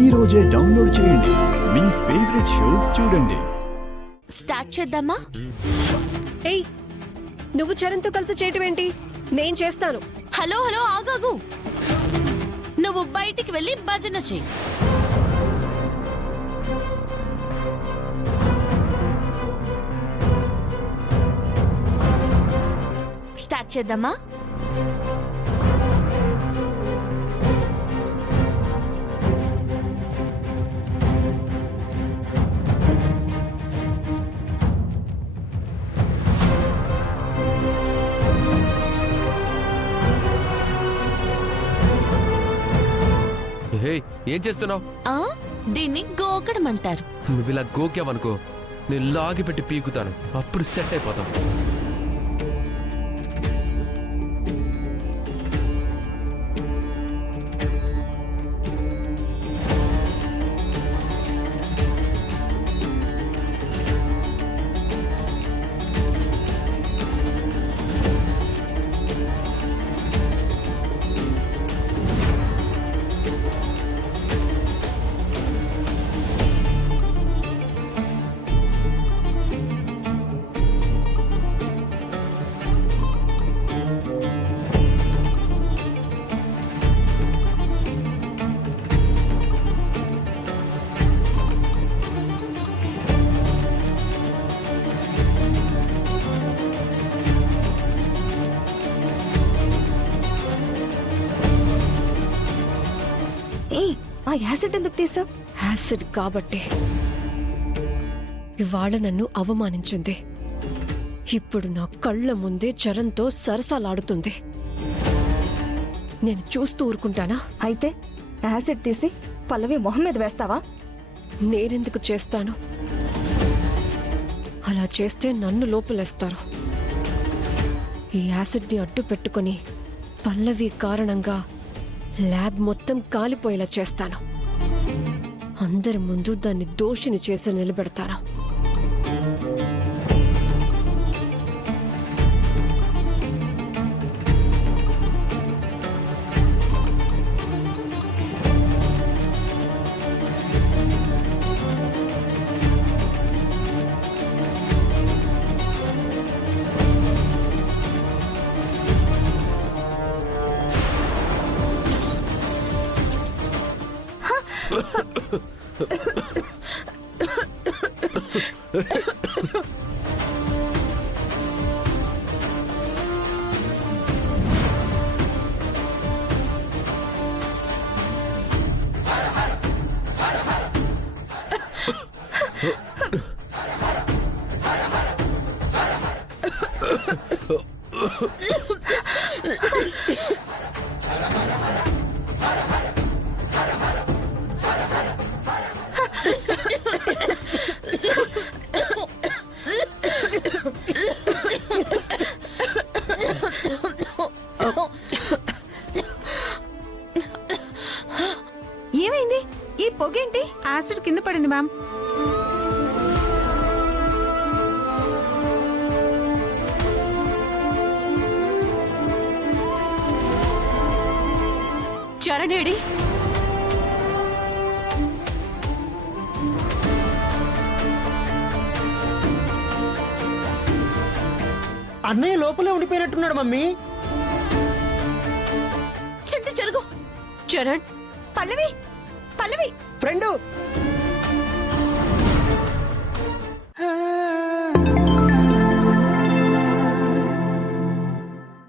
ఈ రోజే డౌన్లోడ్ చేయండి. మీ ఫేవరెట్ షోస్ చూడండి. స్టార్ట్ చేద్దామా? ఏయ్, నువ్వు చరణ్తో కలిసి చేయటం ఏంటి? నేను చేస్తాను. హలో హలో ఆగాగు. నువ్వు బయటికి వెళ్ళి భజన చెయ్యి. స్టార్ట్ చేద్దామా? ఏం చేస్తున్నావు? దీన్ని గోకడం అంటారు. నువ్వు ఇలా గోకావనుకో, నేను లాగి పెట్టి పీకుతాను. అప్పుడు సెట్ అయిపోతాం. ఆ యాసిడ్ ఎందుకు తీసావు? యాసిడ్ కాబట్టి ఇవాళ నన్ను అవమానించింది. ఇప్పుడు నా కళ్ళ ముందే చరణ్తో సరసాలాడుతుంది. నేను చూస్తూ ఊరుకుంటానా? అయితే యాసిడ్ తీసి పల్లవి మొహం మీద వేస్తావా? నేనెందుకు చేస్తాను? అలా చేస్తే నన్ను లోపలేస్తారు. ఈ యాసిడ్ని అడ్డు పెట్టుకుని పల్లవి కారణంగా ల్యాబ్ మొత్తం కాలిపోయేలా చేస్తాను. అందరి ముందు దాన్ని దోషిని చేసి నిలబెడతాను. ఏమైంది? ఈ పొగేంటి? యాసిడ్ కింద పడింది మ్యామ్. చరణేడి? అన్నయ్య లోపలే ఉండిపోయినట్టున్నాడు మమ్మీ. చెట్టు జరుగు. చరణ్, పల్లవి పల్లవి ఫ్రెండు